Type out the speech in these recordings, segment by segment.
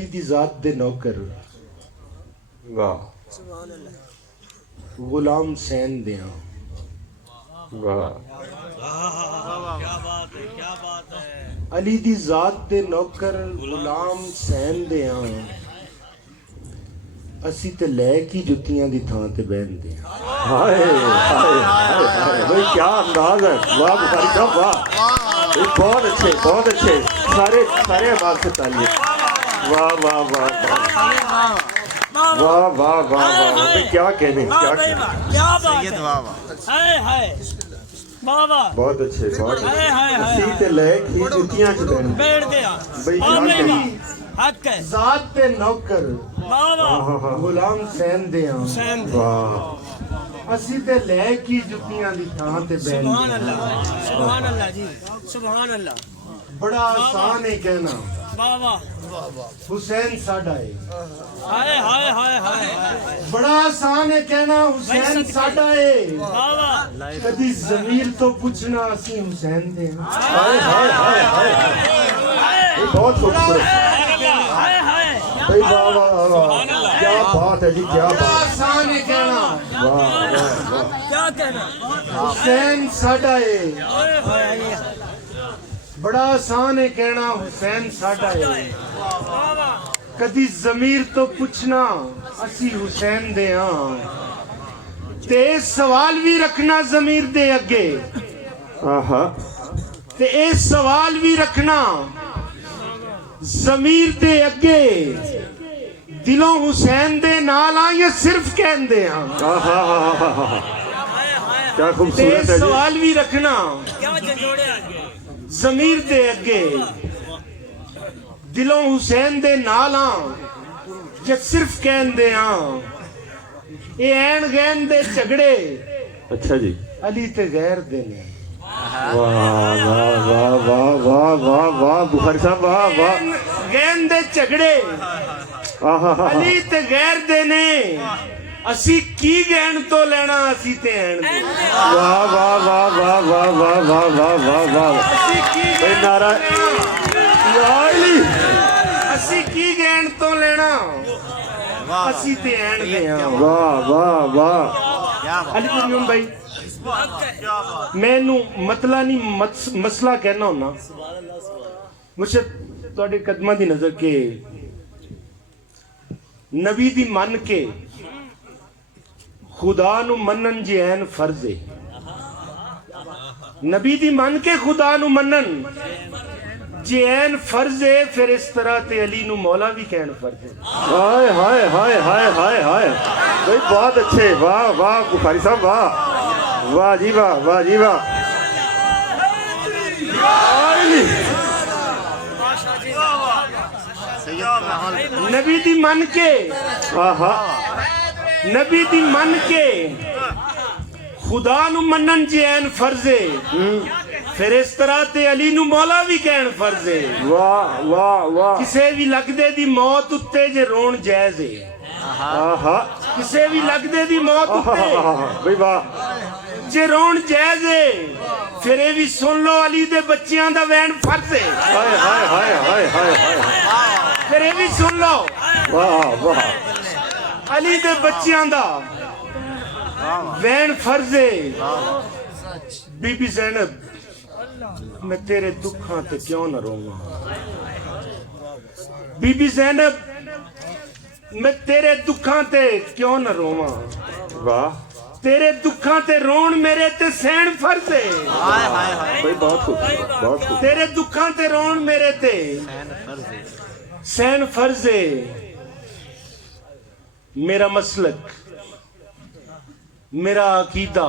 अली दी जात दे नौकर वाह गुलाम सैन दिया वाह अली दी जात दे नौकर गुलाम सैन दिया असी ते लैकी जुतियां दी थां ते बहनदे हां। हाय हाय हाय हाय भाई क्या अंदाज है वाह बुखारी साहब वाह बहुत अच्छे सारे सारे अहबाब से तालियां वाह वाह वाह वाह वाह वाह वाह भाई क्या कहने बहुत अच्छे असी ते लैकी जुतियां च बहनदे भाई क्या कहने जात दे नौकर गुलाम सैन दिया वाह असी ते लैकी जुतियां दी थां ते बहनदे सुभान अल्लाह जी सुभान अल्लाह बड़ा आसान है कहना हुसैन साडा है। हाय हाय हाय हाय बड़ा आसान है कहना हुसैन साडा है। कदी ज़मीर तो पूछना असी हुसैन दे हाय हाय हाय हाय ये बहुत खूबसूरत भाई वाह वाह वाह क्या बात है जी क्या बड़ा बात आसान है कहना वाह वाह वाह क्या कहना हुसैन साडा है। बड़ा आसान है कहना हुसैन साडा है। कदी ज़मीर तो पूछना असी हुसैन दे हां ते सवाल भी रखना ज़मीर दे अगे आहा ते ए सवाल भी रखना ज़मीर दे अगे दिलों हुसैन दे नाल आ या सिर्फ कहंदे हां। आहा क्या ते खूबसूरत है जी सवाल भी रखना क्या जंजोड़े ज़मीर दे अगे दिलों हुसैन दे नाल आ या सिर्फ कहंदे हां। ए ऐन गैन दे झगड़े अच्छा जी अली ते गैर दे ने वाह वाह वाह वाह वाह वाह वाह बुखारी साहब वाह वाह गैन दे झगड़े आहा अली ते गैर दे ने असी की गैन तो लेना असी ते ऐन दे वाह वाह वाह वाह वाह वाह वाह वाह वाह वाह असी की भाई नारा या अली असी की गैन तो लेना असी ते ऐन दे हां। वाह वाह वाह अली कुरियन भाई मैनू मतला नहीं मसला कहना होना मुझे तुहाडे कदमां दी नजर के नबी दी मन के खुदा नू मनन जी ऐन फर्ज है। नबी दी मन के खुदा नू मनन जी ऐन फर्ज है फिर इस तरह ते अली नू मौला भी कहन फर्ज है। हाय हाय हाय हाय हाय हाय भाई बहुत अच्छे वाह वाह बुखारी साहब वाह वाह जी वाह वाह जी वाह अली नबी दी मन के आहा नबी दी मन के खुदा नू मनन जी ऐन फर्ज है फिर इस तरह ते अली नू मौला भी कहन फर्ज है। वाह वाह वाह किसे भी लगदे दी मौत उत्ते जे रोण जायज है। आहा किसे भी लगदे दी मौत उत्ते भाई वाह जे रोण जायज है फिर ये भी सुन लो अली दे बच्चियां दा वैन फर्ज है। हाय हाय हाय हाय हाय फिर ये भी सुन लो वाह वाह अली दे बच्चियां दा वैन फर्ज है। बीबी ज़ैनब मैं तेरे दुखां ते क्यों न रोवां। बीबी ज़ैनब मैं तेरे दुखां ते क्यों न रोवां। वाह तेरे दुखां ते रोण मेरे ते सहन फर्ज है। भाई बहुत खूबसूरत बहुत खूबसूरत तेरे दुखां ते रोण मेरे ते सहन फर्ज है। मेरा मसलक मेरा अकीदा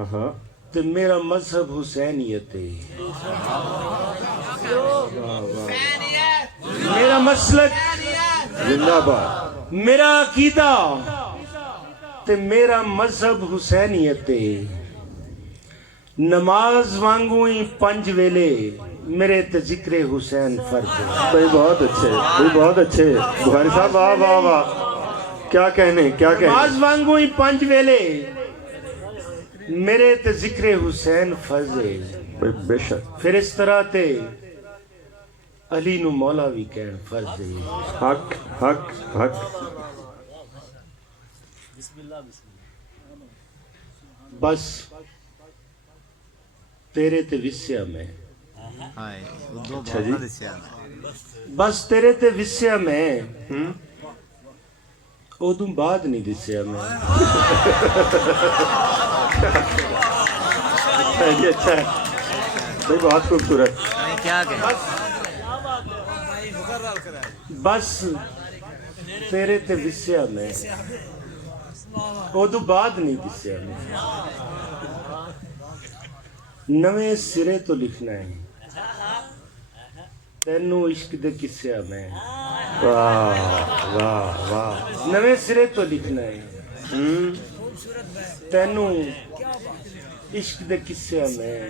आहा ते मेरा मजहब हुसैनियत है। मेरा मसलक जिंदाबाद मेरा अकीदा ते मेरा मजहब हुसैनियत है। नमाज वांगू ही 5 वेले मेरे ते जिक्र हुसैन फर्ज है। भाई बहुत अच्छे भाई बहुत अच्छे बुखारी साहब वाह वाह वाह क्या कहने नमाज वांगू ही 5 वेले मेरे ते जिक्र हुसैन फर्ज है। भाई बेशक फिर इस तरह ते अली नू मौला भी कहण फर्ज है। हक हक हक बस तेरे ते विस्या मैं अच्छा जी बस तेरे ते विस्या मैं उदू बाद नहीं दिसया मैं। अच्छा जी अच्छा है भाई बहुत खूबसूरत क्या कहें बस तेरे ते विस्या मैं उदू बाद नहीं दिसया मैं। नवे सिरे तो लिखना है तेनू इश्क दे किस्सा मैं। वाह वाह वाह नवे सिरे तो लिखना है तेनू इश्क दे किस्सा मैं।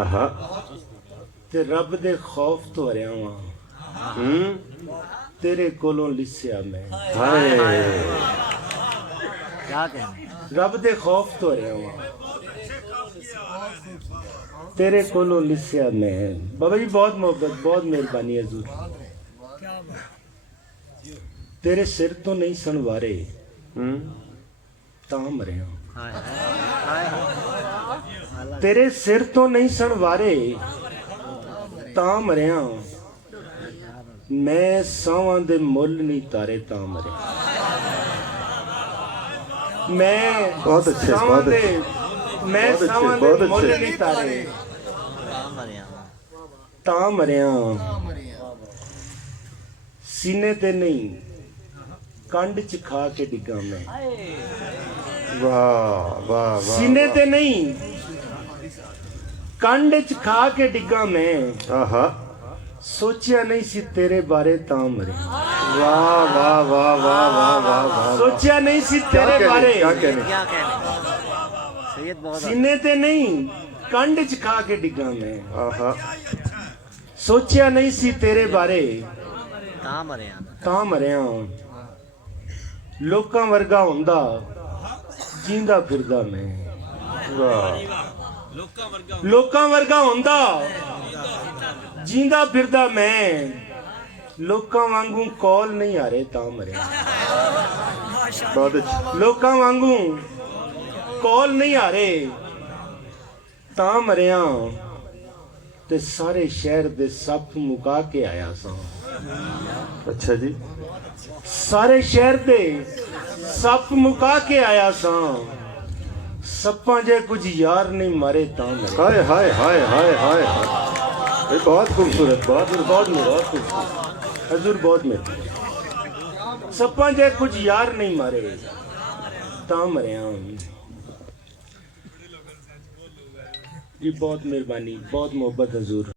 आहा ते रब दे खौफ तो हरिया वां तेरे कोलों लिस्या मैं। हाय क्या कहें रब दे खौफ तो हरिया वां तेरे कोलों लिस्या मैं। बाबा जी बहुत मोहब्बत बहुत मेहरबानी हजूर। तेरे सिर तो नहीं सनवारे तां मरिया। तेरे सिर तो नहीं सनवारे तां मरिया मैं सावां दे मुल नहीं तारे तां मरिया। मैं बहुत अच्छे, सावां बहुत दे अच्छे। मैं बहुत अच्छे, सावां दे बहुत मुल अच्छे। नहीं तारे तां मरिया सीने ते नहीं कंड च खा के डिगा मैं। वाह वाह वाह सीने ते नहीं कंड च खा के डिगा मैं आहा सोचिया नहीं सी तेरे बारे तां मरिया। वाह वाह वाह वाह वाह वाह वाह सोचिया नहीं सी क्या तेरे कहने बारे क्या कहने क्या कहने सैयद बहुत सीने ते नहीं कंड च खा के डिगा मैं आहा सोचिया नहीं सी तेरे बारे कहाँ मरे तां मरिया लोकां वर्गा हुंदा जींदा फिरदा मैं। वाह लोकां वर्गा हुंदा जींदा फिरदा मैं लोकां वांगू कॉल नहीं हारे तां मरिया। बहुत अच्छे लोकां वांगू कॉल नहीं हारे तां मरिया ते सारे शहर दे सप मुका के आया सा। अच्छा जी सारे शहर दे सप मुका के आया सा सप्पां जे कुछ यार नहीं मारे तां मरिया। हाय हाय हाय हाय हाय ये बहुत खूबसूरत बहुत बहुत खूबसूरत हजूर बहुत मेहरबानी। सप्पां जे कुछ यार नहीं मारे तां मरिया जी बहुत मेहरबानी बहुत मोहब्बत हजूर।